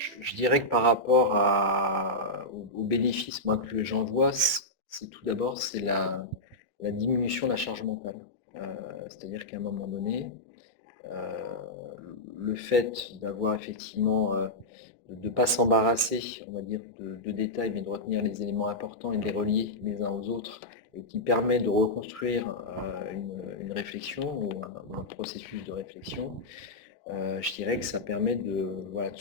Je dirais que par rapport aux bénéfices moi, que j'en vois, c'est tout d'abord c'est la diminution de la charge mentale. C'est-à-dire qu'à un moment donné, euh, le fait d'avoir effectivement de ne pas s'embarrasser, on va dire, de détails, mais de retenir les éléments importants et de les relier les uns aux autres, et qui permet de reconstruire une réflexion ou un processus de réflexion, je dirais que ça permet voilà, de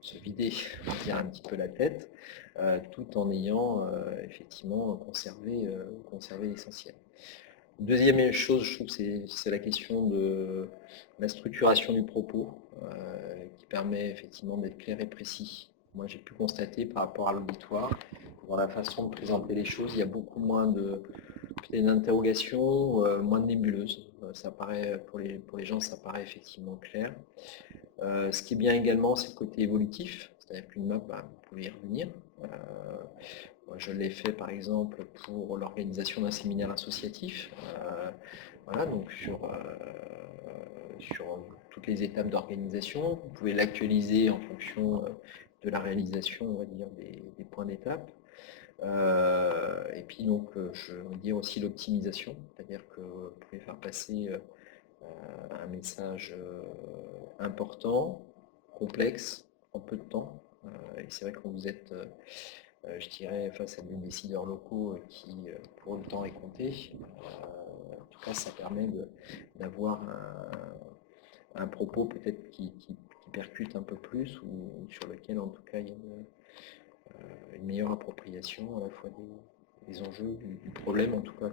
se vider, on va dire, un petit peu la tête, tout en ayant effectivement conservé l'essentiel. Deuxième chose, je trouve, c'est la question de la structuration du propos, qui permet effectivement d'être clair et précis. Moi, j'ai pu constater par rapport à l'auditoire, dans la façon de présenter les choses, il y a beaucoup moins d'interrogations, moins de nébuleuses. Ça paraît, pour les gens, ça paraît effectivement clair. Ce qui est bien également, c'est le côté évolutif, c'est-à-dire qu'une map, vous pouvez y revenir. Moi, je l'ai fait par exemple pour l'organisation d'un séminaire associatif. Voilà, donc sur toutes les étapes d'organisation. Vous pouvez l'actualiser en fonction de la réalisation, on va dire, des points d'étape. Et puis donc, je veux dire aussi l'optimisation, c'est-à-dire que vous pouvez faire passer un message important, complexe, en peu de temps. Et c'est vrai que quand vous êtes, je dirais, face à des décideurs locaux qui, pour le temps, est compté, en tout cas, ça permet d'avoir un propos peut-être qui percute un peu plus ou sur lequel, en tout cas, il y a une meilleure appropriation à la fois des enjeux, du problème, en tout cas,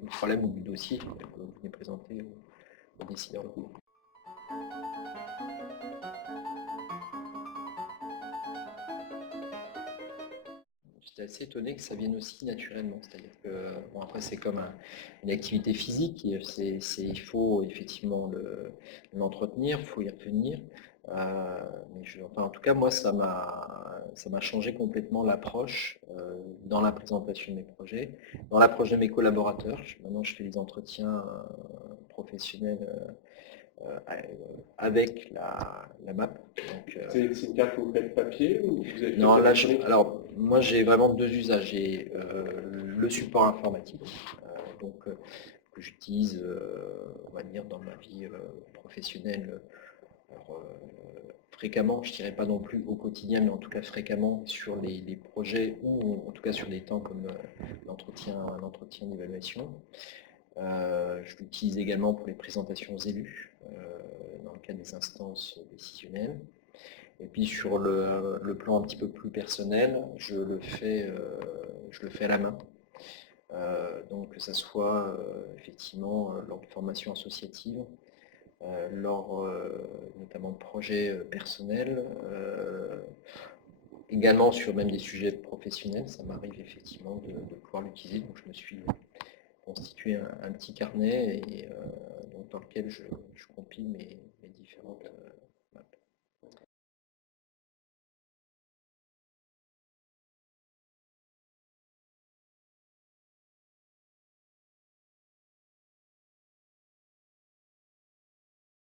du problème ou du dossier que vous venez présenter aux décideurs locaux. J'étais assez étonné que ça vienne aussi naturellement. C'est-à-dire que, bon, après, c'est comme une activité physique. Il faut effectivement l'entretenir, il faut y revenir. Enfin, en tout cas, moi, ça m'a changé complètement l'approche dans la présentation de mes projets, dans l'approche de mes collaborateurs. Maintenant, je fais des entretiens professionnels avec la map. Donc, C'est une carte que vous faites papier ou vous avez fait non, là, électronique? alors moi j'ai vraiment deux usages. J'ai le support informatique, que j'utilise, on va dire, dans ma vie professionnelle. Alors, fréquemment, je ne dirais pas non plus au quotidien, mais en tout cas fréquemment sur les projets ou en tout cas sur des temps comme l'entretien d'évaluation. Je l'utilise également pour les présentations aux élus, dans le cadre des instances décisionnelles. Et puis sur le plan un petit peu plus personnel, je le fais à la main. Donc que ce soit effectivement lors de formations associatives, lors notamment de projets personnels, également sur même des sujets professionnels, ça m'arrive effectivement de pouvoir l'utiliser. Donc je me suis constitué un petit carnet et, donc, dans lequel je compile mes différentes maps.